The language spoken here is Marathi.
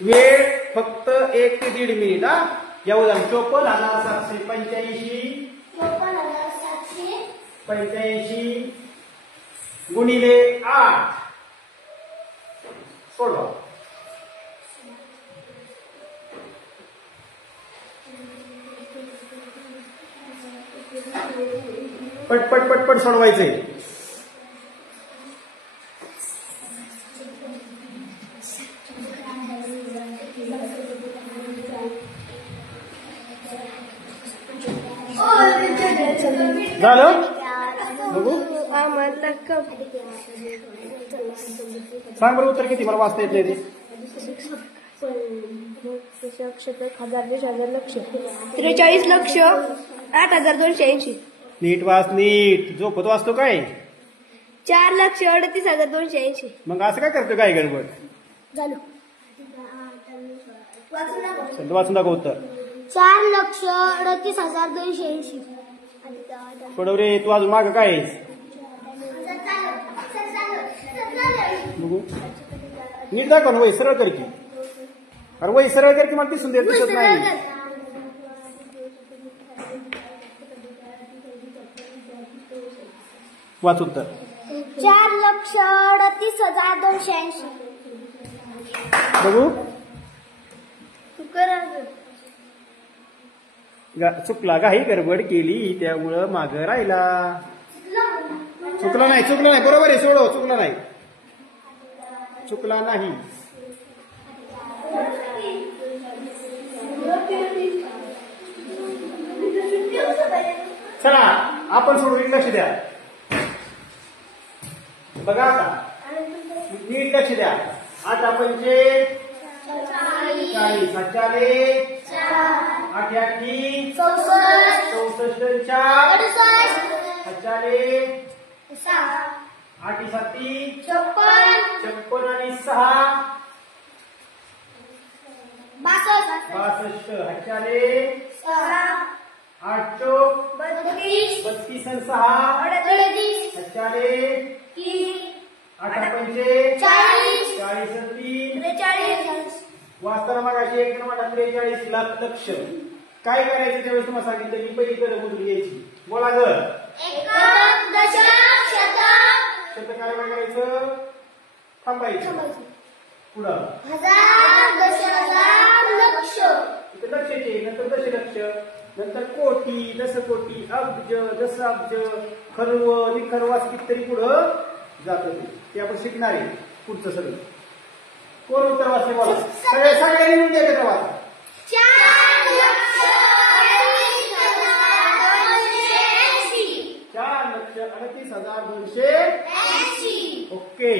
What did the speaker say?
वेळ फक्त 1 ते 1.5 मिनिट. हा या उदाहरण 54,785 85 गुणिले 8 सोडवा. पटपट पटपट सोडवायचंय. झालं बघू. सांग बरं उत्तर किती, मला वाचता येत नाही ते. 43,08,280. नीट वाच, नीट. झोपत वाचतो काय? 4,38,280. मग असं काय करतो, काय गडबड झालं. वाचून दाखव उत्तर. 4,38,280. सोडव रे. तू अजून माग काय आहेस बघू. नीट दाखव ना. वही सरळ कर की. अरे वही सरळ कर की, मला दिसून देत दिसत नाही. वाच उत्तर. 4,38,280. बघू. चुकला, काही गडबड केली त्यामुळं माग राहिला. चुकला नाही, चुकला नाही. बरोबर आहे. सोडव. चुकला नाही, चुकला नाही. चला आपण सोडून लक्ष द्या. बघा आता नीट लक्ष द्या. 8 पंचे 40, 8 आले 8 64, 64 4 8 8 7 56 आणि 6 62 8 आले 8 चौक 32 32 आणि 6 38 आले 8 पंचे 40 40 43 वाचताना मग अशी एक नंबर 43 लाख लक्ष. काय करायचं त्यावेळेस तुम्हाला सांगितलं की पहिली कलम मोजून घ्यायची. बोला ग. शब्द काय करायचं? थांबायचं. पुढं इथे लक्षाचे, नंतर दशलक्ष, नंतर कोटी, दशकोटी, अब्ज, दशाब्ज, खर्व, निखर्वास कितीतरी पुढं जात. ते आपण शिकणार आहे पुढचं सगळं. कोण उत्तर वाचले बोला. सगळ्यांनी लिहून द्या त्याचा वाचा. 4,38,280. ओके.